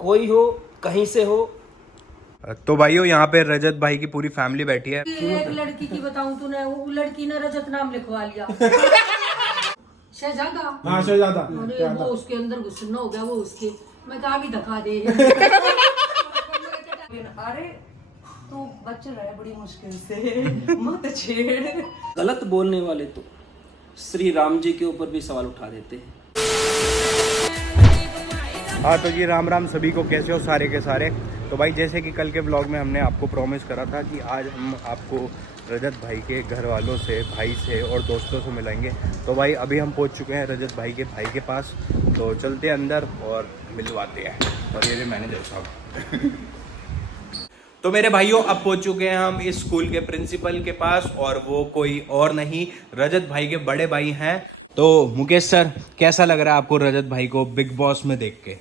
कोई हो, कहीं से हो। तो भाइयों यहाँ पे रजत भाई की पूरी फैमिली बैठी है। एक लड़की की बताऊं, तूने वो लड़की ने रजत नाम लिखवा लिया। शहजादा। हाँ शहजादा। अरे वो उसके अंदर गुस्सा हो गया, वो उसके मैं कहा भी धक्का दे। अरे तू बच रहा है बड़ी मुश्किल से, मत छेड़। गलत बोलने वाले तो श्री राम जी के ऊपर भी सवाल उठा देते हैं। हाँ तो जी राम राम सभी को, कैसे हो सारे के सारे। तो भाई जैसे कि कल के ब्लॉग में हमने आपको प्रॉमिस करा था कि आज हम आपको रजत भाई के घर वालों से, भाई से और दोस्तों से मिलाएंगे। तो भाई अभी हम पहुंच चुके हैं रजत भाई के पास, तो चलते हैं अंदर और मिलवाते हैं। और ये मैनेजर साहब। तो मेरे भाइयों अब पहुंच चुके हैं हम इस स्कूल के प्रिंसिपल के पास, और वो कोई और नहीं रजत भाई के बड़े भाई हैं। तो मुकेश सर, कैसा लग रहा है आपको रजत भाई को बिग बॉस में देख के?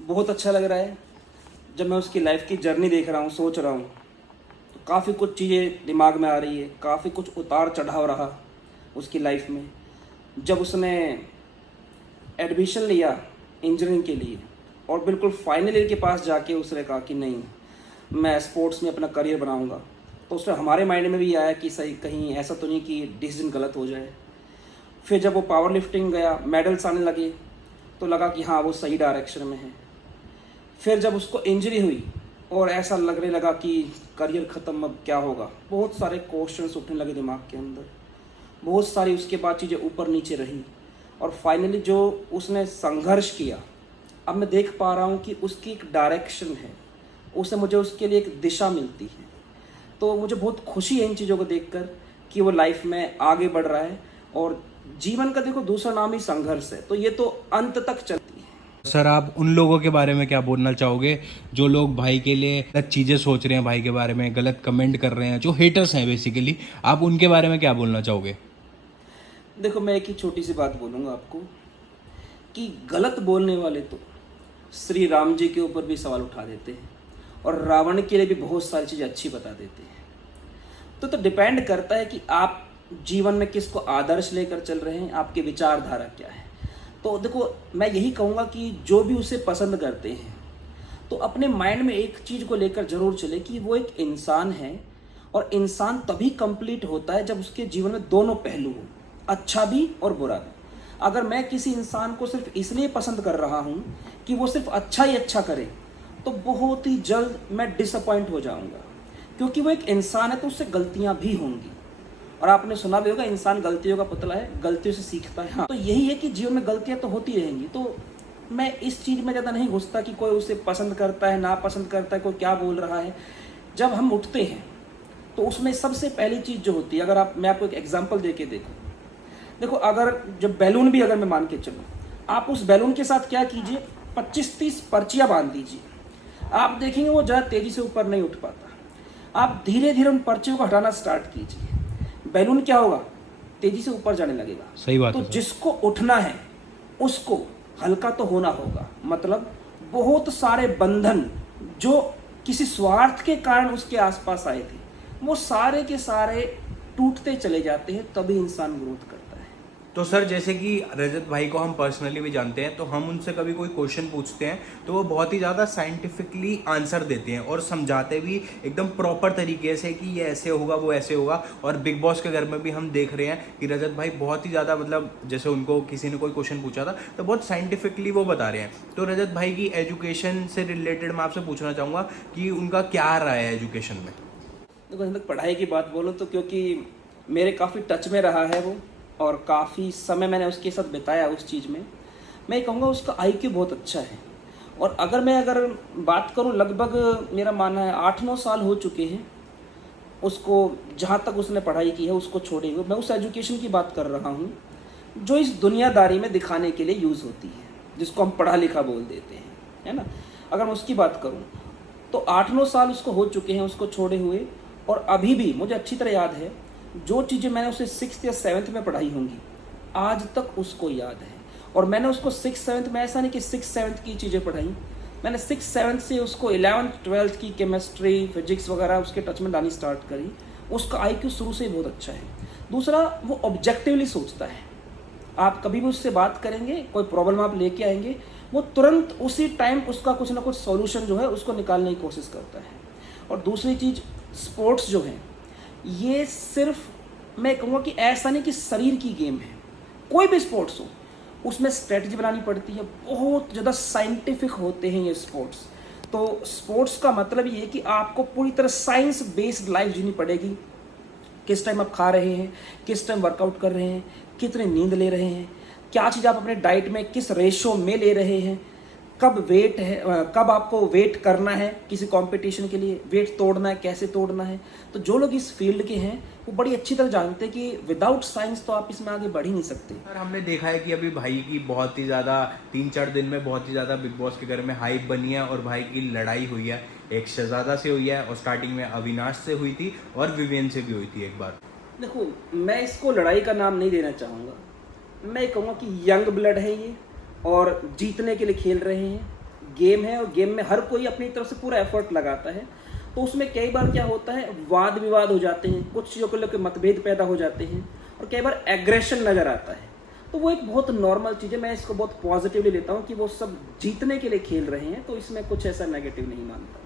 बहुत अच्छा लग रहा है। जब मैं उसकी लाइफ की जर्नी देख रहा हूँ, सोच रहा हूँ, तो काफ़ी कुछ चीज़ें दिमाग में आ रही है, काफ़ी कुछ उतार चढ़ाव रहा उसकी लाइफ में। जब उसने एडमिशन लिया इंजीनियरिंग के लिए और बिल्कुल फाइनल ईयर के पास जाके उसने कहा कि नहीं, मैं स्पोर्ट्स में अपना करियर बनाऊंगा, तो उसने हमारे माइंड में भी आया कि सही कहीं ऐसा तो नहीं कि डिसीजन गलत हो जाए। फिर जब वो पावर लिफ्टिंग गया, मेडल्स आने लगे, तो लगा कि हाँ वो सही डायरेक्शन में है। फिर जब उसको इंजरी हुई और ऐसा लगने लगा कि करियर ख़त्म, अब क्या होगा, बहुत सारे क्वेश्चंस उठने लगे दिमाग के अंदर। बहुत सारी उसके बाद चीज़ें ऊपर नीचे रही और फाइनली जो उसने संघर्ष किया, अब मैं देख पा रहा हूँ कि उसकी एक डायरेक्शन है, उसे मुझे उसके लिए एक दिशा मिलती है। तो मुझे बहुत खुशी है इन चीज़ों को देखकर कि वो लाइफ में आगे बढ़ रहा है। और जीवन का देखो दूसरा नाम ही संघर्ष है, तो ये तो अंत तक चलती है। सर आप उन लोगों के बारे में क्या बोलना चाहोगे जो लोग भाई के लिए गलत चीज़ें सोच रहे हैं, भाई के बारे में गलत कमेंट कर रहे हैं, जो हेटर्स हैं बेसिकली, आप उनके बारे में क्या बोलना चाहोगे? देखो मैं एक ही छोटी सी बात बोलूँगा आपको कि गलत बोलने वाले तो श्री राम जी के ऊपर भी सवाल उठा देते हैं और रावण के लिए भी बहुत सारी चीज़ें अच्छी बता देते हैं। तो डिपेंड करता है कि आप जीवन में किसको आदर्श लेकर चल रहे हैं, आपकी विचारधारा क्या है। तो देखो मैं यही कहूँगा कि जो भी उसे पसंद करते हैं तो अपने माइंड में एक चीज़ को लेकर जरूर चले कि वो एक इंसान है, और इंसान तभी कंप्लीट होता है जब उसके जीवन में दोनों पहलू हो, अच्छा भी और बुरा भी। अगर मैं किसी इंसान को सिर्फ इसलिए पसंद कर रहा हूँ कि वो सिर्फ अच्छा ही अच्छा करे, तो बहुत ही जल्द मैं डिसअपॉइंट हो जाऊँगा, क्योंकि वो एक इंसान है तो उससे गलतियाँ भी होंगी। और आपने सुना भी होगा, इंसान गलतियों का पुतला है, गलतियों से सीखता है। हाँ, तो यही है कि जीवन में गलतियां तो होती रहेंगी। तो मैं इस चीज़ में ज़्यादा नहीं घुसता कि कोई उसे पसंद करता है, ना पसंद करता है, कोई क्या बोल रहा है। जब हम उठते हैं तो उसमें सबसे पहली चीज़ जो होती है, अगर मैं आपको एक एग्जाम्पल दे के देखो, अगर जब बैलून भी अगर मैं मान के चलूँ, आप उस बैलून के साथ क्या कीजिए, 25-30 पर्चियाँ बांध दीजिए। आप देखेंगे वो ज़्यादा तेज़ी से ऊपर नहीं उठ पाता। आप धीरे धीरे उन पर्चियों को हटाना स्टार्ट कीजिए, बैलून क्या होगा, तेजी से ऊपर जाने लगेगा। सही बात तो है। जिसको उठना है उसको हल्का तो होना होगा। मतलब बहुत सारे बंधन जो किसी स्वार्थ के कारण उसके आसपास आए थे, वो सारे के सारे टूटते चले जाते हैं, तभी इंसान ग्रोथ करता है। तो सर जैसे कि रजत भाई को हम पर्सनली भी जानते हैं, तो हम उनसे कभी कोई क्वेश्चन पूछते हैं तो वो बहुत ही ज़्यादा साइंटिफिकली आंसर देते हैं और समझाते भी एकदम प्रॉपर तरीके से कि ये ऐसे होगा, वो ऐसे होगा। और बिग बॉस के घर में भी हम देख रहे हैं कि रजत भाई बहुत ही ज़्यादा, मतलब जैसे उनको किसी ने कोई क्वेश्चन पूछा था तो बहुत साइंटिफिकली वो बता रहे हैं। तो रजत भाई की एजुकेशन से रिलेटेड मैं आपसे पूछना चाहूँगा कि उनका क्या रहा है एजुकेशन में? देखो जब तक पढ़ाई की बात बोलो तो क्योंकि मेरे काफ़ी टच में रहा है वो, और काफ़ी समय मैंने उसके साथ बिताया उस चीज़ में, मैं कहूँगा उसका IQ बहुत अच्छा है। और अगर बात करूँ, लगभग मेरा मानना है 8-9 साल हो चुके हैं उसको, जहाँ तक उसने पढ़ाई की है उसको छोड़े हुए। मैं उस एजुकेशन की बात कर रहा हूँ जो इस दुनियादारी में दिखाने के लिए यूज़ होती है, जिसको हम पढ़ा लिखा बोल देते हैं, है ना। अगर मैं उसकी बात करूँ तो 8-9 साल उसको हो चुके हैं उसको छोड़े हुए, और अभी भी मुझे अच्छी तरह याद है जो चीज़ें मैंने उसे 6th या 7th में पढ़ाई होंगी, आज तक उसको याद है। और मैंने उसको 6th-7th में ऐसा नहीं कि 6th-7th की चीज़ें पढ़ाई, मैंने 6th-7th से उसको 11th-12th की केमिस्ट्री, फिजिक्स वगैरह उसके टच में लानी स्टार्ट करी। उसका IQ शुरू से ही बहुत अच्छा है। दूसरा, वो ऑब्जेक्टिवली सोचता है। आप कभी भी उससे बात करेंगे, कोई प्रॉब्लम आप लेके आएंगे, वो तुरंत उसी टाइम उसका कुछ ना कुछ सॉल्यूशन जो है उसको निकालने की कोशिश करता है। और दूसरी चीज़, स्पोर्ट्स जो है ये सिर्फ मैं कहूँगा कि ऐसा नहीं कि शरीर की गेम है, कोई भी स्पोर्ट्स हो उसमें स्ट्रेटजी बनानी पड़ती है, बहुत ज़्यादा साइंटिफिक होते हैं ये स्पोर्ट्स। तो स्पोर्ट्स का मतलब ये है कि आपको पूरी तरह साइंस बेस्ड लाइफ जीनी पड़ेगी। किस टाइम आप खा रहे हैं, किस टाइम वर्कआउट कर रहे हैं, कितने नींद ले रहे हैं, क्या चीज़ आप अपने डाइट में किस रेशो में ले रहे हैं, कब वेट है, कब आपको वेट करना है किसी कंपटीशन के लिए, वेट तोड़ना है, कैसे तोड़ना है। तो जो लोग इस फील्ड के हैं वो बड़ी अच्छी तरह जानते हैं कि विदाउट साइंस तो आप इसमें आगे बढ़ ही नहीं सकते। सर हमने देखा है कि अभी भाई की बहुत ही ज़्यादा 3-4 दिन में बहुत ही ज़्यादा बिग बॉस के घर में हाइप बनी है और भाई की लड़ाई हुई है, एक शहजादा से हुई है और स्टार्टिंग में अविनाश से हुई थी और विवियन से भी हुई थी एक बार। देखो, मैं इसको लड़ाई का नाम नहीं देना चाहूँगा, मैं कहूँगा कि यंग ब्लड है ये और जीतने के लिए खेल रहे हैं। गेम है और गेम में हर कोई अपनी तरफ से पूरा एफर्ट लगाता है। तो उसमें कई बार क्या होता है, वाद विवाद हो जाते हैं, कुछ चीज़ों को लेकर मतभेद पैदा हो जाते हैं और कई बार एग्रेशन नज़र आता है। तो वो एक बहुत नॉर्मल चीज़ है, मैं इसको बहुत पॉजिटिवली लेता हूँ कि वो सब जीतने के लिए खेल रहे हैं, तो इसमें कुछ ऐसा नेगेटिव नहीं मानता।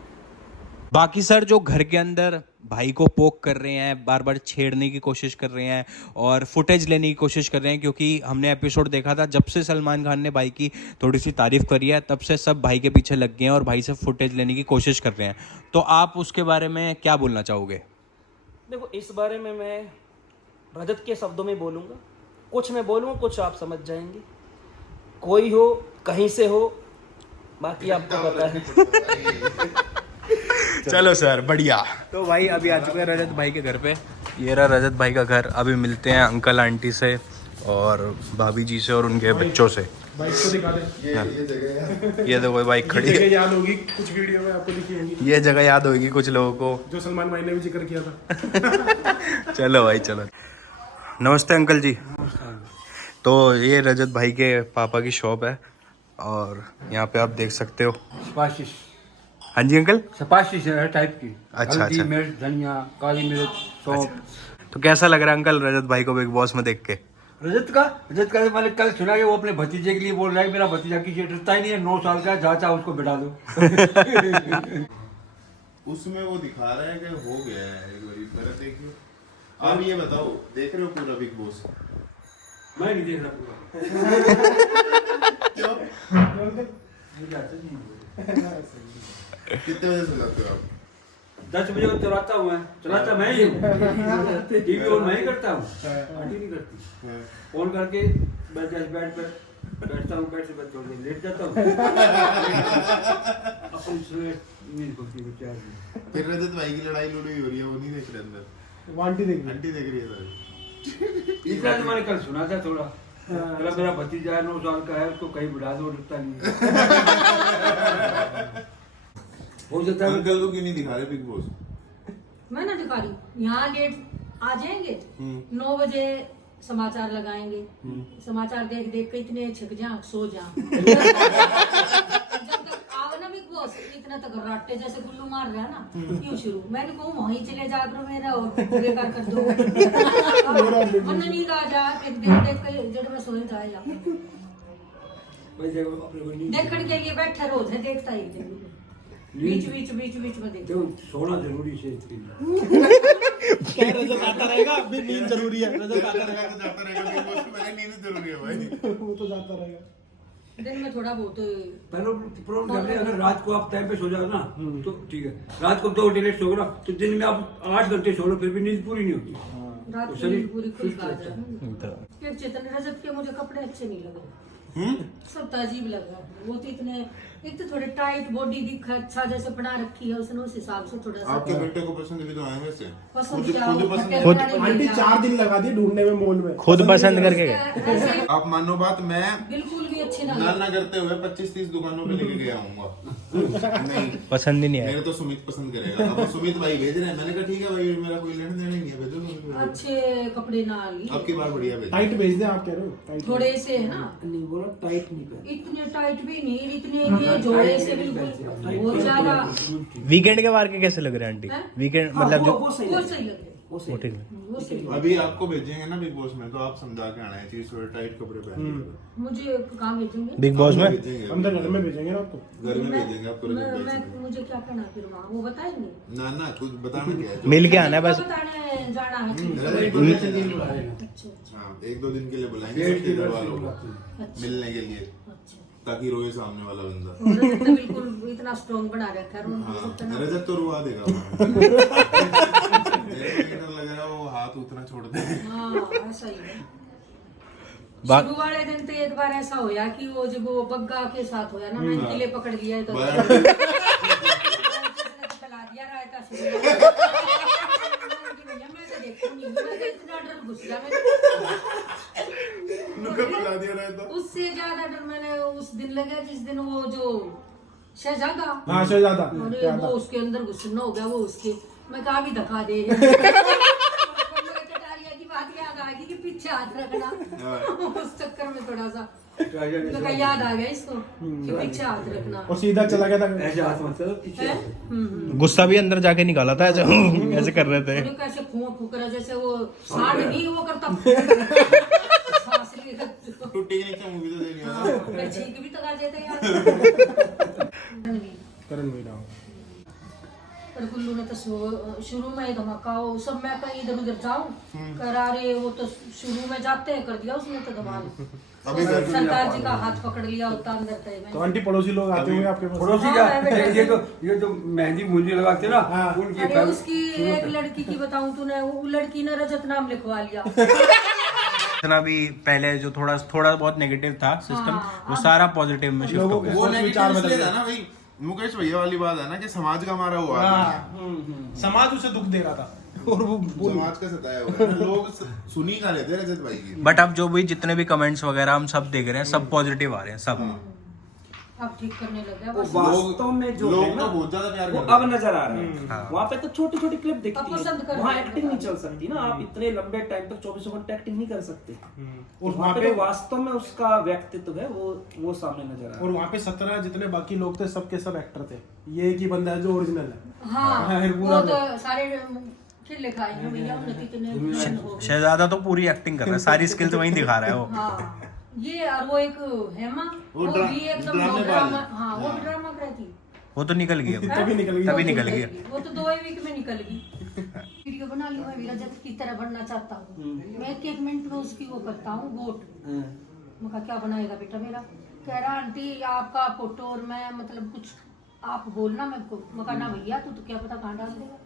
बाकी सर जो घर के अंदर भाई को पोक कर रहे हैं, बार बार छेड़ने की कोशिश कर रहे हैं और फुटेज लेने की कोशिश कर रहे हैं, क्योंकि हमने एपिसोड देखा था जब से सलमान खान ने भाई की थोड़ी सी तारीफ करी है तब से सब भाई के पीछे लग गए हैं और भाई से फुटेज लेने की कोशिश कर रहे हैं। तो आप उसके बारे में क्या बोलना चाहोगे? देखो, इस बारे में मैं रजत के शब्दों में बोलूँगा, कुछ मैं बोलूँगा कुछ आप समझ जाएंगे। कोई हो कहीं से हो, बाकी आपको पता है। चलो सर, बढ़िया। तो भाई अभी आ चुके हैं रजत भाई के घर पे। ये रहा रजत भाई का घर। अभी मिलते हैं अंकल आंटी से और भाभी जी से और उनके बच्चों से। बाइक को दिखा दे। ये जगह ये देखो बाइक खड़ी है। याद होगी कुछ वीडियो में आपको दिखी होगी। ये जगह याद होगी कुछ लोगों को, जो सलमान भाई ने भी जिक्र किया था। चलो भाई चलो। नमस्ते अंकल जी। तो ये रजत भाई के पापा की शॉप है और यहाँ पे आप देख सकते हो। स्पाइसिस, हाँ जी अंकल। स्पाइसिस है टाइप की। अच्छा, हल्दी, अच्छा। मिर्च, धनिया, काली मिर्च, सौंफ। तो कैसा लग रहा है अंकल रजत भाई को बिग बॉस में देख के? रजत का तो मैंने कल सुना कि वो अपने भतीजे के लिए बोल रहा है, मेरा भतीजा किसी रिश्ता ही नहीं है, 9 साल का है, जहाँ चाहे उसको बिठा दो। उसमें वो दिखा रहा है कि हो गया है एक बारी, जरा देखिए। आप ये बताओ, देख रहे हो पूरा बिग बॉस? मैं नहीं देख रहा पूरा। क्यों? कितने बजे सो जाते हो आप? 10 बजे को चलाता मैं ही हूँ। टीवी ऑन मैं ही करता हूँ, आंटी नहीं करती। ऑन करके बेड पे बैठता हूँ, बेड से बच छोड़ के लेट जाता हूँ। फिर रजत भाई की लड़ाई लुड़ाई हो रही है, वो नहीं देख रहे अंदर? वो आंटी देख रही आंटी देख रही है सर। इतना तो मैंने कल सुना था थोड़ा। मतलब मेरा भतीजा है, 9 साल का है, उसको कहीं बिठा दो, रिश्ता नहीं है। हो जाता है। अंकल को क्यों नहीं दिखा रहे बिग बॉस? मैं ना दिखा रही, यहाँ लेट आ जाएंगे, 9 बजे समाचार लगाएंगे, समाचार देख देख के इतने छिक जा, सो जा। जब तक आओ ना बिग बॉस, इतना तक रट्टे जैसे गुल्लू मार रहा है ना, क्यों शुरू मैंने कहूँ वहीं चले जा करो मेरा और बेकार कर दो। वरना नींद आ जा, एक दिन देख के जब मैं सोने जाए देखने के लिए बैठा रोज है, देखता ही दिन बीच में देखता हूँ। सोना जरूरी है। रजत आता रहेगा, अभी नींद जरूरी है। रजत आता रहेगा, जाता रहेगा बिग बॉस में, नींद जरूरी है भाई। वो तो जाता रहेगा। दिन में थोड़ा बहुत प्रॉब्लम है, अगर रात को आप टाइम पे सो जाओ ना तो ठीक है। रात को 2 घंटे लेट सो ना तो दिन में आप 8 घंटे सो लो, फिर भी नींद पूरी नहीं होती। रात तो को शरीर नींद पूरी खुल सुस्त रहता है। फिर चेतन रजत के मुझे कपड़े अच्छे नहीं लगे, सब तो अजीब लग रहा है। वो तो इतने, एक तो थोड़े टाइट बॉडी दिख अच्छा जैसे बना रखी है उसने, उस हिसाब से थोड़ा सा आपके बेटे को पसंद भी तो आए वैसे। पसंद खुद क्या हो, पसंद खट्टे खुद- बनाने आंटी मिल 4 दिन लगा दिए ढूंढने में मॉल में। खुद पसंद करके गए? ऐसे आप मानो बात, मैं बिल्कुल भी अच्छे ना ना लगे। ना करते हुए 25-30 दुकानों पे लेके गया हूँगा। नहीं, पसंद ही नहीं मेरे आया। तो सुमित पसंद करेगा। अब सुमित भाई भेज रहे हैं, मैंने कहा ठीक है भाई, मेरा कोई लेने देने नहीं है, भेजो सुमित भाई। अच्छे कपड़े ना ली, अब की बार बढ़िया भेजो। टाइट भेज दे, आप कह रहे हो टाइट। थोड़े से है ना, नहीं बोला टाइट नहीं कर। इतने टाइट भी नहीं, इतने ये जोड़े से बिल्कुल बहुत ज्यादा वीकेंड के बार के कैसे लग रहे हैं आंटी? हैं? वीकेंड हाँ, मतलब जो वो सही वो है। सही लग रहे। वो सही ठीक है। वो सही है। अभी आपको भेजेंगे ना बिग बॉस में, तो आप समझा के आना है चीज, थोड़े टाइट कपड़े पहन के। मुझे कहाँ भेजेंगे? बिग बॉस में भेजेंगे, अंदर घर में भेजेंगे ना आपको। घर में भेजेंगे आपको। मुझे क्या करना फिर वहाँ, वो बताएंगे? ना ना कुछ बताना क्या है। मिल के आना है बस। क्या बताने जाना है? अच्छा हाँ, 1-2 दिन के लिए बुलाएंगे सबके घर वालों को मिलने के लिए, अच्छा। ताकि रोए सामने वाला बंदा। और रजत तो बिल्कुल इतना स्ट्रॉन्ग बना रखा है, उनको हाँ, सब करना। रजत तो रुआ देगा मेरे को डर लग रहा है वो हाथ उतना छोड़ दे। हाँ ऐसा ही है। बात- शुरू वाले दिन तो एक बार ऐसा होया कि वो जब वो बग्गा के साथ होया ना, मैंने किले पकड़ लिया तो बड़ा- चला दिया रायता शुरू में। भैया मैं तो देखूं नहीं, मैं तो इतना डर घुस गया नुक्कड़ पिला दिया रहता। उससे ज्यादा डर मैंने उस दिन लगा जिस दिन वो जो शहजादा, हाँ शहजादा। अरे वो उसके अंदर घुसना हो गया, वो उसके मैं कहा भी धक्का दे। कटारिया की बात याद आ गई कि पीछे हाथ रखना, उस चक्कर में थोड़ा सा तो याद आ गया इसको कि पीछे हाथ रखना। और सीधा चला गया था। ऐसे हाथ मत करो, पीछे है? हाथ। गुस्सा भी अंदर जाके निकाला था ऐसे ऐसे कर रहे थे। मुझे कैसे फूंक फूकरा जैसे वो सांड नहीं वो करता। सांस लेकर टूटी नहीं क्या मूवी तो देखनी है। मैं छींक भी तका देते यार। करण मीरा। पर कुल्लू ने तो शुरू में ही धमाका हो सब, मैं कहीं इधर उधर जाऊं करारे, वो तो शुरू में जाते हैं कर दिया उसने तो धमाल। अभी घर में सरदार जी का हाथ पकड़ लिया होता अंदर तय में। तो आंटी पड़ोसी लोग आते होंगे आपके पास। पड़ोसी हाँ, का मैं बेटा। ये तो मेहंदी मुंदी लगाते ना, हाँ। उनकी अरे उसकी एक लड़की की बताऊं तूने, वो लड़की ने रजत नाम लिखवा लिया। इतना भी पहले जो थोड़ा बहुत नेगेटिव था सिस्टम, हाँ, वो सारा पॉजिटिव में शिफ्ट हो गया। वो विचार नेगेटिव बदल इसलिए गया। था ना भाई, मुकेश भैया वाली बात है ना कि समाज का हमारा वो आदमी है। समाज उसे दुख दे रहा था और वो समाज का सताया हुआ है। लोग सुनी का लेते हैं रजत भाई की। बट अब जो भी जितने भी कमेंट्स वगैरह हम सब देख रहे हैं, सब पॉजिटिव आ रहे हैं सब। अब ठीक करने लग गया वो बस। वास्तव में जो लोग है ना तो बहुत ज्यादा प्यार वो करते अब हैं। नजर आ रहा है। हाँ। वहाँ पे तो छोटी छोटी क्लिप अब दिखती पसंद है, कर वहाँ रहे हैं। एक्टिंग नहीं चल सकती ना, आप इतने लंबे टाइम तक 24 घंटे एक्टिंग नहीं कर सकते। और वहाँ पे तो वास्तव में उसका व्यक्तित्व है वो सामने नजर आ रहा और है। वहाँ पे 17 जितने बाकी लोग थे सबके सब एक्टर थे। ये एक ही बंदा है जो ओरिजिनल है। हाँ हाँ, वो तो सारे खिले खाएंगे भैया, उन्हें कितने फैन हो गए। शहजादा तो पूरी एक्टिंग कर रहा है, सारी स्किल्स वहीं दिखा रहा है वो। हाँ ये और वो एक हेमा, वो वो भी एकदम ड्रामेबाज ड्रामा, है। हाँ वो भी ड्रामा कर रही थी। वो तो निकल गई अब। तभी निकल गई। तभी निकल गई। वो तो 2 वीक में निकल गई। वीडियो बना ली, मैं भी रजत की तरह बनना चाहता हूँ। मैं एक मिनट में उसकी वो करता हूँ वोट। मैं कहा क्या बनाएगा बेटा मेरा? कह रहा आंटी आपका फोटो और मैं मतलब कुछ आप बोलना मेरे को। मैं कहा ना भैया तू तो क्या पता कहाँ डाल देगा।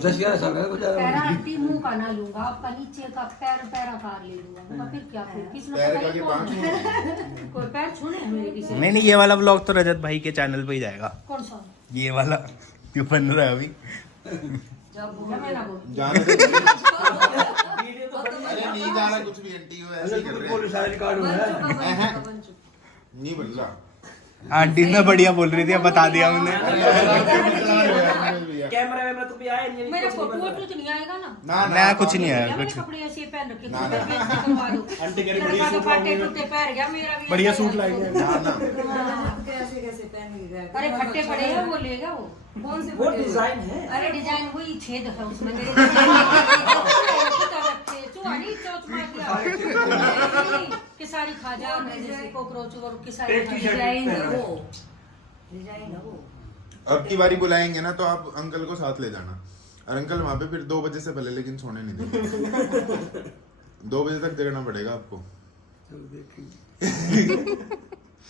10-11 साल का कुछ कह रहा आंटी मुंह का ना लूंगा, आपका नीचे का पैर आकार ले लूंगा। मैं कहा, फिर क्या फिर किसने पैर पता का ही के कौन 5 है? कोई पैर छूने हैं मेरे किसी? नहीं ये वाला ब्लॉग तो रजत भाई के चैनल पे ही जाएगा। कौन सा? ये वाला क्यों बन रहा है अभी? जब बोला मैं ना बोल। जाने दे। अरे नहीं जा रहा कुछ भी, आंटी को ऐसे ही कर रहे हैं। सारे रिकॉर्ड हो बन रहा है। चुका, बन चुका, बन चुका। नहीं बन रहा। आंटी ने बढ़िया बोल रही थी, अब बता दिया हमने। कैमरा वैमरा तो भी आया नहीं, मेरा कुछ नहीं फोटो बन वोटो तो नहीं आएगा ना? नया कुछ नहीं भैया आया मेरे कुछ। कपड़े ऐसे पहन रखे ना, थे, ना। बेइज्जती करवा दो। आंटी कह रही मेरे बढ़िया पास सूट फाटे लाएंगे। टूटे पैर गया मेरा भी। बढ़िया ऐसा सूट ही लाएंगे। है। ना ना। हाँ। कैसे कैसे पहन ही रहा है। अरे फट्टे पड़े हैं वो लेगा वो। कौन से वो फटे हुए? डिजाइन है। अरे डिजाइन वही छेद है उसमें मेरे चुहानी चोच मार दिया कि सारी खा जा जैसे कॉकरोच और की सारी खा जा। डिजाइन है वो, डिजाइन है वो। अब की बारी बुलाएंगे ना तो आप अंकल को साथ ले जाना। और अंकल वहाँ पे फिर 2 बजे से पहले लेकिन सोने नहीं देंगे। 2 बजे तक जगना पड़ेगा आपको।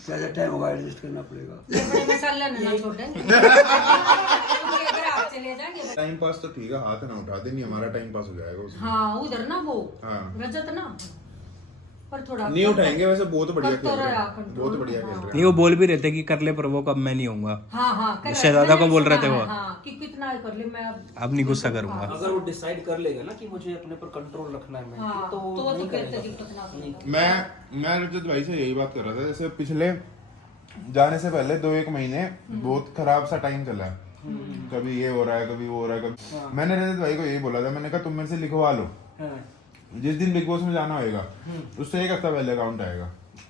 ज्यादा टाइम होगा, एडजस्ट करना पड़ेगा। ये बड़े मसाला ना छोड़ेंगे। अगर आप चले जाएंगे। टाइम पास तो ठीक है, हाथ ना उठा दे, नहीं हमारा टाइम पास हो जाएगा उसमें। हाँ उधर ना वो हाँ। रजत ना पर थोड़ा नहीं उठाएंगे, वैसे बहुत बढ़िया कर तो खेल रहे रहा हैं, control, बहुत बढ़िया खेल हाँ। रहे नहीं वो बोल भी रहे थे कि कर ले प्रवोक, अब मैं नहीं होऊंगा। हाँ हाँ कर शहजादा को बोल रहे थे वो। हाँ कि कितना कर ले मैं अब नहीं गुस्सा करूंगा। अगर वो डिसाइड कर लेगा ना कि मुझे अपने पर कंट्रोल रखना है हाँ मैं, तो नहीं कहते करेगा। दिक्कत ना करेगा। मैं रजत भाई से यही बात कर रहा था, जैसे पिछले जाने से पहले 2-1 महीने बहुत खराब सा टाइम चला है। कभी ये हो रहा है, कभी वो हो रहा है, कभी मैंने रजत भाई को यही बोला था, मैंने कहा तुम मेरे से लिखवा लो, जिस दिन बिग बॉस में जाना होगा उससे 1 हफ्ता पहले अकाउंट आएगा।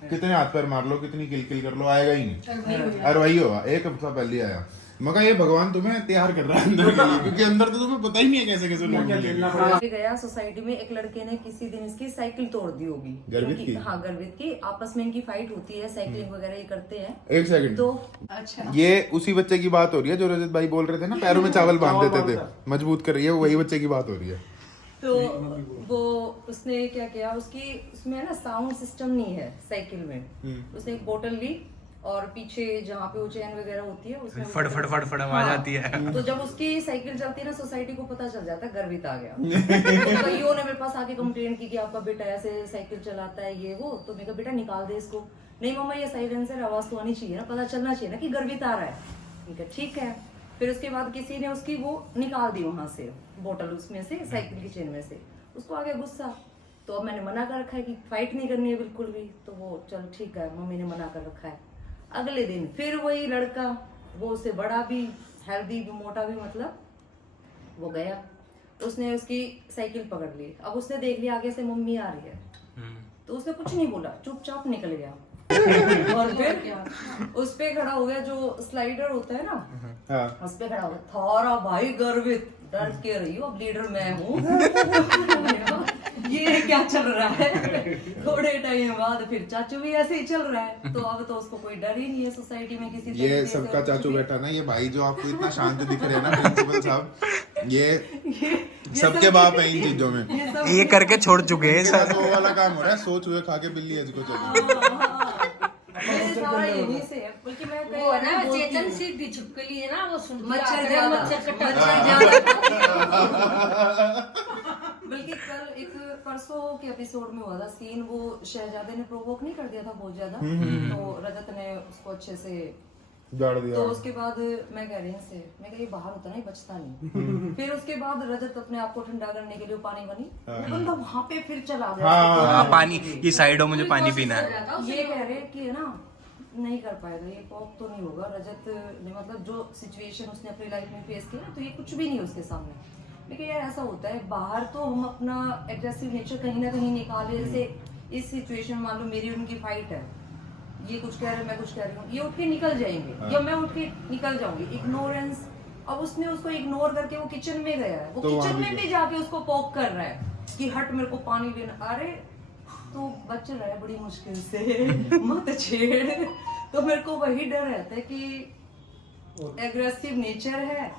कितने हाथ पैर मार लो, कितनी किल कर लो, आएगा ही नहीं। और वही होगा, 1 हफ्ता पहले आया। मगर ये भगवान तुम्हें तैयार कर रहा है अंदर के लिए, क्योंकि अंदर तो तुम्हें पता ही नहीं है कैसे लोग मिलेंगे। गया सोसाइटी में, एक लड़के ने किसी दिन इसकी साइकिल तोड़ दी होगी, गर्वित क्योंकि- की? हाँ गर्वित की, आपस में इनकी फाइट होती है, साइकिलिंग वगैरह ये करते हैं। एक सेकंड, तो अच्छा ये उसी बच्चे की बात हो रही है जो रजत भाई बोल रहे थे ना, पैरों में चावल बांध देते थे, मजबूत कर रही है, वही बच्चे की बात हो रही है। तो वो उसने क्या किया, उसमें ना साउंड सिस्टम नहीं है साइकिल में। उसने एक बोतल ली और पीछे जहाँ पे वो चेन वगैरह होती है उसमें फट फट फट फट आवाज आती है। तो जब उसकी साइकिल चलती है ना, सोसाइटी को पता चल जाता है गर्वित आ गया। तो कईयों ने मेरे पास आके कंप्लेन की कि आपका बेटा ऐसे साइकिल चलाता है ये वो। तो मैं कहा बेटा निकाल दे इसको। नहीं मम्मा ये साइलेंसर, आवाज तो आनी चाहिए ना, पता चलना चाहिए ना कि गर्वित आ रहा है। ठीक है। फिर उसके बाद किसी ने उसकी वो निकाल दी वहां से बोतल, उसमें से साइकिल की चेन में से। उसको आ गया गुस्सा। तो अब मैंने मना कर रखा है कि फाइट नहीं करनी है बिल्कुल भी। तो वो चल ठीक है, मम्मी ने मना कर रखा है। अगले दिन फिर वही लड़का, वो उससे बड़ा भी, हेल्दी भी, मोटा भी, मतलब वो गया, उसने उसकी साइकिल पकड़ ली। अब उसने देख लिया आगे से मम्मी आ रही है, तो उसने कुछ नहीं बोला, चुपचाप निकल गया। और फिर उस पे खड़ा हो गया, जो स्लाइडर होता है ना, उस पे खड़ा हो गया, थारा भाई गर्वित, डर के रही हो, अब लीडर मैं हूँ। ये क्या चल रहा है। थोड़े टाइम बाद फिर चाचू भी ऐसे ही चल रहा है। तो अब तो उसको कोई डर ही नहीं है सोसाइटी में किसी ये तरीके से, सबका कुछ चाचू भी। बैठा ना, ये भाई जो आपको इतना शांत दिख रहे हैं ना प्रिंसिपल साहब, ये सबके बाप है इन चीजों में। ये करके छोड़ चुके हैं इनके पास वो वाला काम हो रहा है, सोच हुए खा के बिल्ली अज को चलो। मेरे सारा यहीं से है, बल्कि मैं कई वो बार ना बोलती चेतन हूँ। सिद्धि छिपकली है ना, वो सुनती मच्छर आकर ज्यादा, मच्छर कटा बल्कि कल एक परसों के एपिसोड में हुआ था सीन, वो शहजादे ने प्रोवोक नहीं कर दिया था बहुत ज्यादा, तो रजत ने उसको अच्छे से गाड़ दिया। तो उसके बाद मैं कह रही हूँ मैं कह बाहर होता नहीं, बचता नहीं। फिर उसके बाद रजत अपने आप को ठंडा करने के लिए पानी बनी, वो बंदा वहां पे फिर चला गया। हाँ, पानी, ये साइड हो, मुझे पानी पीना है। ये कह रहे कि है ना, नहीं कर पाएगा ये, पॉप तो नहीं होगा। रजत ने मतलब जो सिचुएशन उसने अपनी लाइफ में फेस किया, तो ये कुछ भी नहीं उसके सामने। लेकिन यार ऐसा होता है, बाहर तो हम अपना एग्रेसिव नेचर कहीं ना कहीं निकाले। जैसे इस सिचुएशन मान लो मेरी उनकी फाइट है, ये कुछ कह रहे मैं कुछ कह रही हूँ, ये उठ के निकल जाएंगे या मैं उठ के निकल जाऊंगी। इग्नोरेंस। अब उसने उसको इग्नोर करके वो किचन में गया है, वो तो किचन वहाँ में भी भी जाके उसको पोक कर रहा है कि हट मेरे को पानी लेना। अरे तो बच रहा है बड़ी मुश्किल से, मत छेड़। तो मेरे को वही डर रहता है कि एग्रेसिव नेचर है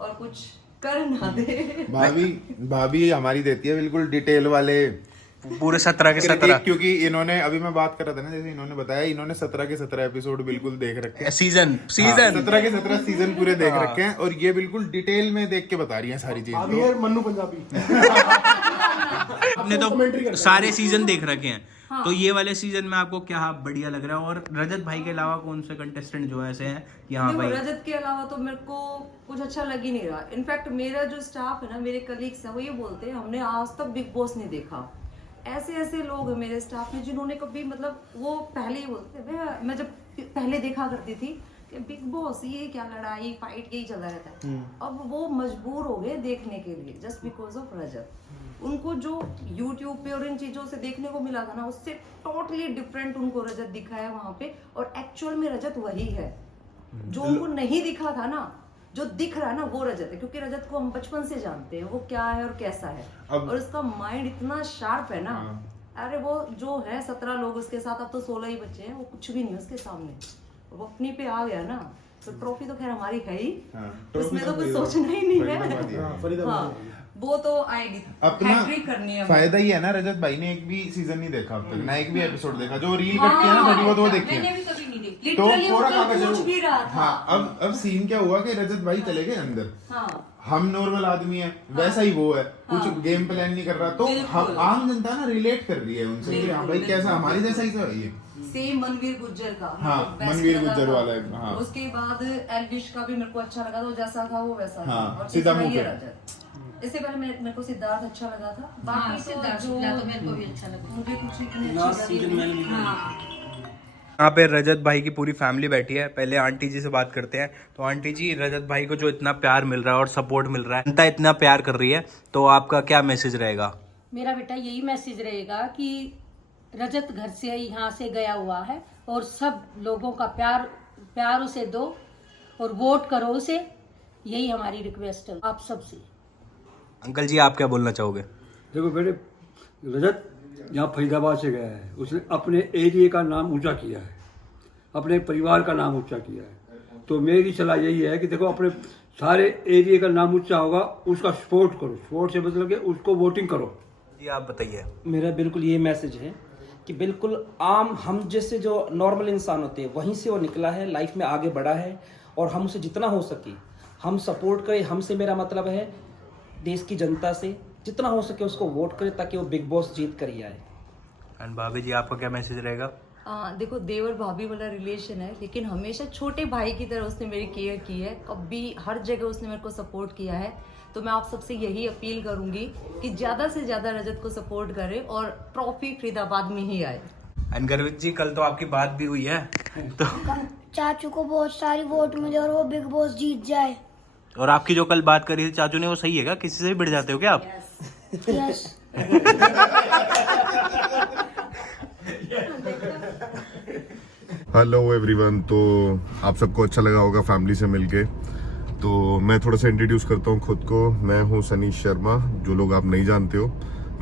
और कुछ कर ना दे। भाभी हमारी देती है बिल्कुल डिटेल वाले पूरे 17 के 17 क्रिटिक, क्योंकि इन्होंने अभी मैं बात कर रहा था ना, जैसे इन्होंने बताया, इन्होंने 17 के 17 एपिसोड बिल्कुल देख रखे हैं। सीजन 17 के 17 सीजन पूरे देख रखे हैं, और ये बिल्कुल डिटेल में देख के बता रही है सारी अभी चीजें। है मन्नू पंजाबी। आपने तो सारे सीजन देख रखे हैं, तो ये वाले सीजन में आपको क्या बढ़िया लग रहा है? और रजत भाई के अलावा कौन से कंटेस्टेंट जो ऐसे हैं कि हाँ देखो, भाई? रजत के अलावा तो मेरे को कुछ अच्छा लग ही नहीं रहा। इनफैक्ट मेरा जो स्टाफ है ना, मेरे कलीग्स हैं, वो ये बोलते हैं हमने आज तक बिग बॉस नहीं देखा। ऐसे ऐसे लोग हैं मेरे स्टाफ में जिन्होंने कभी, मतलब वो पहले ही बोलते थे, मैं जब पहले देखा करती थी कि बिग बॉस ये क्या लड़ाई फाइट यही चला रहता है। अब वो मजबूर हो गए देखने के लिए जस्ट बिकॉज ऑफ रजत। उनको जो YouTube पे और इन चीजों से देखने को मिला था ना, उससे टोटली डिफरेंट उनको रजत दिखा है वहां पे। और एक्चुअल में रजत वही है जो उनको नहीं दिखा था ना, जो दिख रहा है ना वो रजत है। क्योंकि रजत को हम बचपन से जानते हैं, वो क्या है और कैसा है। और उसका माइंड इतना शार्प है ना। अरे वो जो है 17 लोग उसके साथ, अब तो 16 ही बच्चे हैं, वो कुछ भी नहीं उसके सामने। वो अपनी पे आ गया ना, तो ट्रॉफी तो खैर हमारी है ही, उसमें तो कुछ सोचना ही नहीं है। हाँ, वो तो आएगी, अपना हैट्रिक करनी है। फायदा ही है ना, रजत भाई ने एक भी सीजन नहीं देखा अब तक, ना एक भी एपिसोड देखा। जो रील करती है ना थोड़ी बहुत वो देखी मैंने है, भी कभी नहीं देखी। तो Literally पूरा वो कागज पूछ भी रहा था। हाँ, अब सीन क्या हुआ कि रजत भाई चले गए अंदर। हाँ, हम नॉर्मल आदमी है, वैसा ही वो है, कुछ गेम प्लान नहीं कर रहा, तो हम आम जनता ना रिलेट कर रही है उनसे कि हाँ भाई कैसा हमारी जैसा ही तो है ये। सेम मनवीर गुज्जर का, हाँ, best मनवीर लगा गुज्जर था। वाला है, हाँ। उसके बाद एल्विश का भी मेरे को अच्छा लगा था, वो जैसा था वो वैसा था। हाँ, और सीधा तीसरा मुंह ये पे। रजत। इससे पहले मेरे को सिद्धार्थ अच्छा लगा था। हाँ, बाकी सिद्धार्थ तो शुक्ला तो मेरे को भी अच्छा लगा। मुझे कुछ इतने लास्ट अच्छे सीजन लगे में नहीं। हाँ, यहाँ पे रजत भाई की पूरी फैमिली बैठी है। पहले आंटी जी से बात करते हैं। तो आंटी जी, रजत भाई को जो इतना प्यार मिल रहा है और सपोर्ट मिल रहा है, जनता इतना प्यार कर रही है, तो आपका क्या मैसेज रहेगा? मेरा बेटा यही मैसेज रहेगा कि रजत घर से यहाँ से गया हुआ है और सब लोगों का प्यार उसे दो और वोट करो उसे, यही हमारी रिक्वेस्ट है आप सबसे। अंकल जी आप क्या बोलना चाहोगे? देखो बेटे, रजत यहाँ फरीदाबाद से गया है, उसने अपने एरिया का नाम ऊंचा किया है, अपने परिवार का नाम ऊंचा किया है। तो मेरी सलाह यही है कि देखो अपने सारे एरिया का नाम ऊंचा होगा, उसका सपोर्ट करो, सपोर्ट से मतलब कि उसको वोटिंग करो। जी आप बताइए। मेरा बिल्कुल ये मैसेज है कि बिल्कुल आम हम जैसे जो नॉर्मल इंसान होते हैं वहीं से वो निकला है, लाइफ में आगे बढ़ा है, और हम उसे जितना हो सके हम सपोर्ट करें। हमसे मेरा मतलब है देश की जनता से, जितना हो सके उसको वोट करें ताकि वो बिग बॉस जीत कर ही आए। एंड भाभी जी आपका क्या मैसेज रहेगा? देखो देवर भाभी वाला रिलेशन है, लेकिन हमेशा छोटे भाई की तरह उसने मेरी केयर की है, कभी हर जगह उसने मेरे को सपोर्ट किया है। तो मैं आप सबसे यही अपील करूंगी कि ज्यादा से ज्यादा रजत को सपोर्ट करें और ट्रॉफी फरीदाबाद में ही आए। एंड गर्वित जी कल तो आपकी बात भी हुई है, तो चाचू को बहुत सारी वोट मिले और वो बिग बॉस जीत जाए। और आपकी जो कल बात करी थी चाचू ने वो सही है क्या? किसी से भी भिड़ जाते हो क्या आप? यस। हेलो एवरीवन, तो आप सबको अच्छा लगा होगा फैमिली से मिलके। तो मैं थोड़ा सा इंट्रोड्यूस करता हूँ खुद को। मैं हूँ सनीश शर्मा, जो लोग आप नहीं जानते हो।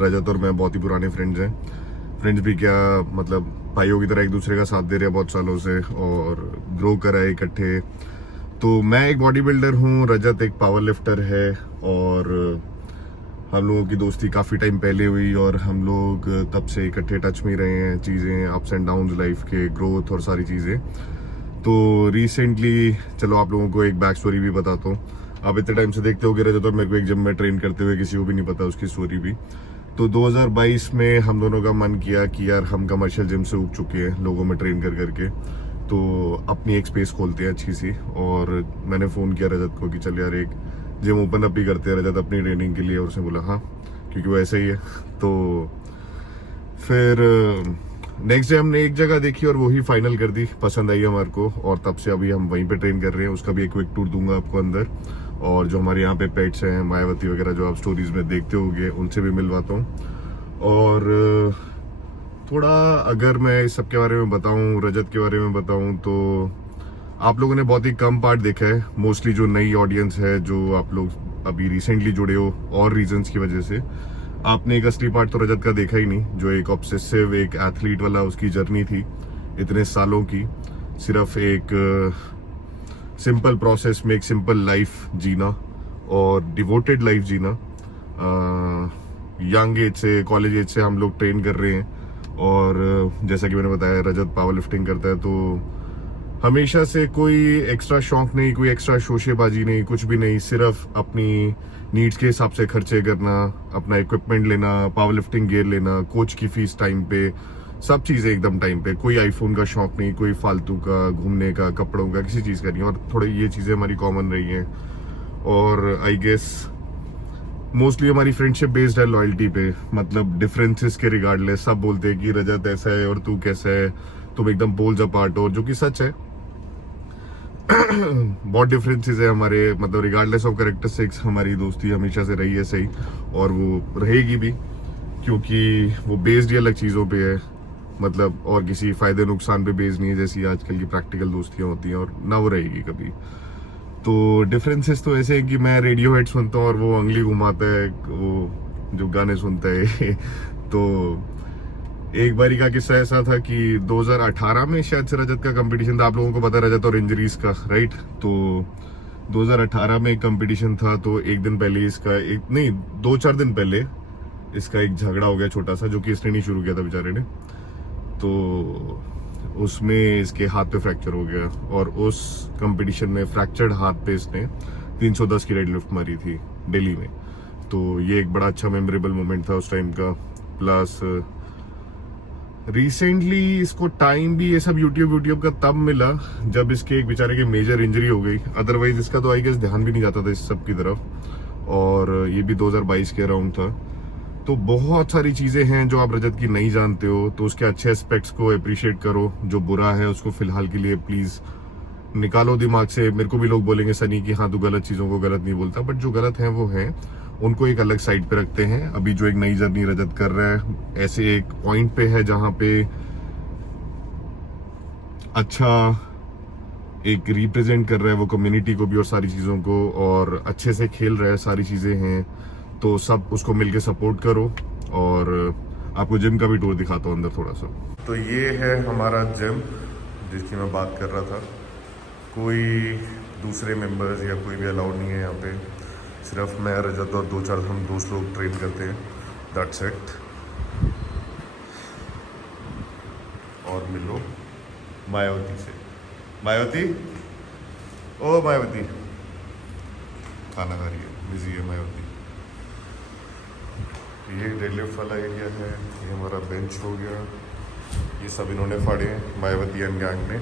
रजत और मैं बहुत ही पुराने फ्रेंड्स हैं, फ्रेंड्स भी क्या मतलब भाइयों की तरह एक दूसरे का साथ दे रहे हैं बहुत सालों से, और ग्रो करा है इकट्ठे। तो मैं एक बॉडी बिल्डर हूँ, रजत एक पावर लिफ्टर है, और हम लोगों की दोस्ती काफ़ी टाइम पहले हुई और हम लोग तब से इकट्ठे टच में रहे हैं। चीज़ें अप्स एंड डाउन्स लाइफ के, ग्रोथ और सारी चीज़ें। तो रिसेंटली चलो आप लोगों को एक बैक स्टोरी भी बताता हूँ। आप इतने टाइम से देखते हो कि रजत और मेरे को एक जिम में ट्रेन करते हुए किसी को भी नहीं पता उसकी स्टोरी भी। तो 2022 में हम दोनों का मन किया कि यार हम कमर्शियल जिम से उग चुके हैं लोगों में ट्रेन कर करके, तो अपनी एक स्पेस खोलते हैं अच्छी सी। और मैंने फ़ोन किया रजत को कि चल यार एक जिम ओपन अप ही करते हैं रजत अपनी ट्रेनिंग के लिए, और उसने बोला हाँ, क्योंकि वो ऐसा ही है। तो फिर नेक्स्ट डे हमने एक जगह देखी और वही फाइनल कर दी, पसंद आई हमारे को, और तब से अभी हम वहीं पे ट्रेन कर रहे हैं। उसका भी एक क्विक टूर दूंगा आपको अंदर, और जो हमारे यहाँ पे पेट्स हैं मायावती वगैरह जो आप स्टोरीज में देखते होंगे उनसे भी मिलवाता हूँ। और थोड़ा अगर मैं इस सब के बारे में बताऊँ, रजत के बारे में बताऊँ, तो आप लोगों ने बहुत ही कम पार्ट देखा है। मोस्टली जो नई ऑडियंस है, जो आप लोग अभी रिसेंटली जुड़े हो और रीजंस की वजह से, आपने एक असली पार्ट तो रजत का देखा ही नहीं, जो एक ऑब्सेसिव एक एथलीट वाला उसकी जर्नी थी इतने सालों की, सिर्फ एक सिंपल प्रोसेस में एक सिंपल लाइफ जीना और डिवोटेड लाइफ जीना। यंग एज से, कॉलेज एज से हम लोग ट्रेन कर रहे हैं, और जैसा कि मैंने बताया रजत पावर लिफ्टिंग करता है, तो हमेशा से कोई एक्स्ट्रा शौक नहीं, कोई एक्स्ट्रा शोशेबाजी नहीं, कुछ भी नहीं, सिर्फ अपनी नीड्स के हिसाब से खर्चे करना, अपना इक्विपमेंट लेना, पावर लिफ्टिंग गियर लेना, कोच की फीस टाइम पे, सब चीज़ें एकदम टाइम पे। कोई आईफोन का शौक नहीं, कोई फालतू का घूमने का, कपड़ों का, किसी चीज़ का नहीं। और थोड़ी ये चीज़ें हमारी कॉमन रही हैं, और आई गेस मोस्टली हमारी फ्रेंडशिप बेस्ड है लॉयल्टी पे, मतलब डिफरेंसेस के रिगार्डलेस। सब बोलते हैं कि रजत ऐसा है और तू कैसा है, तुम एकदम पोल्स अपार्ट हो, जो कि सच है। बहुत डिफरेंसेस है हमारे, मतलब रिगार्डलेस ऑफ कैरेक्टरिस्टिक्स हमारी दोस्ती हमेशा से रही है सही, और वो रहेगी भी, क्योंकि वो बेस्ड ही अलग चीज़ों पे है, मतलब और किसी फायदे नुकसान पे बेस्ड नहीं है जैसी आजकल की प्रैक्टिकल दोस्तियां होती हैं, और ना वो रहेगी कभी। तो डिफरेंसेस तो ऐसे है कि मैं रेडियो हेड सुनता हूँ और वो उंगली घुमाता है, वो जो गाने सुनता है। तो एक बारी का किस्सा ऐसा था कि 2018 में शायद से रजत का कंपटीशन था। आप लोगों को पता है रजत और इंजरीज का, राइट? तो 2018 में एक कंपटीशन था, तो एक दिन पहले इसका, एक नहीं 2-4 दिन पहले इसका एक झगड़ा हो गया छोटा सा, जो कि इसने नहीं शुरू किया था बेचारे ने। तो उसमें इसके हाथ पे फ्रैक्चर हो गया, और उस कंपटीशन में फ्रैक्चर्ड हाथ पे इसने 310 की डेडलिफ्ट मारी थी दिल्ली में। तो ये एक बड़ा अच्छा मेमोरेबल मोमेंट था उस टाइम का। प्लस रिसेंटली इसको टाइम भी ये सब यूट्यूब का तब मिला जब इसके एक बेचारे की मेजर इंजरी हो गई, अदरवाइज इसका तो आई गेस ध्यान भी नहीं जाता था इस सब की तरफ। और ये भी 2022 के अराउंड था। तो बहुत सारी चीजें हैं जो आप रजत की नहीं जानते हो, तो उसके अच्छे एस्पेक्ट्स को अप्रिशिएट करो, जो बुरा है उसको फिलहाल के लिए प्लीज निकालो दिमाग से। मेरे को भी लोग बोलेंगे सनी कि हाँ तू गलत चीजों को गलत नहीं बोलता, बट जो गलत है वो है, उनको एक अलग साइड पे रखते हैं। अभी जो एक नई जर्नी रजत कर रहा है, ऐसे एक पॉइंट पे है जहां पे अच्छा एक रिप्रेजेंट कर रहा है वो कम्युनिटी को भी और सारी चीज़ों को, और अच्छे से खेल रहा है, सारी चीज़ें हैं, तो सब उसको मिलके सपोर्ट करो। और आपको जिम का भी टूर दिखाता हूँ अंदर थोड़ा सा। तो ये है हमारा जिम जिसकी मैं बात कर रहा था। कोई दूसरे मेंबर्स या कोई भी अलाउड नहीं है यहाँ पे, सिर्फ मैं, रजत और 2-4 हम दोस्त लोग ट्रेन करते हैं, दैट्स इट। और मिलो मायावती से। मायावती, ओ मायावती, खाना खा रही है, बिजी है मायावती। ये डेडलिफ्ट वाला एरिया है, ये हमारा बेंच हो गया, ये सब इन्होंने फाड़े हैं मायावती एंड गैंग ने।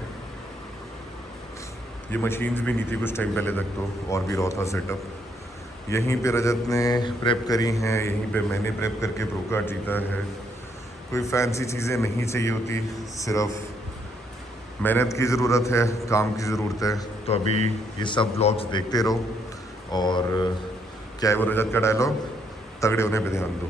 ये मशीन्स भी नहीं थी कुछ टाइम पहले तक, तो और भी रॉ था सेटअप। यहीं पे रजत ने प्रेप करी हैं, यहीं पे मैंने प्रेप करके प्रो कार्ड जीता है। कोई फैंसी चीज़ें नहीं चाहिए होती, सिर्फ मेहनत की ज़रूरत है, काम की ज़रूरत है। तो अभी ये सब ब्लॉग्स देखते रहो। और क्या है वो रजत का डायलॉग, तगड़े होने पे ध्यान दो।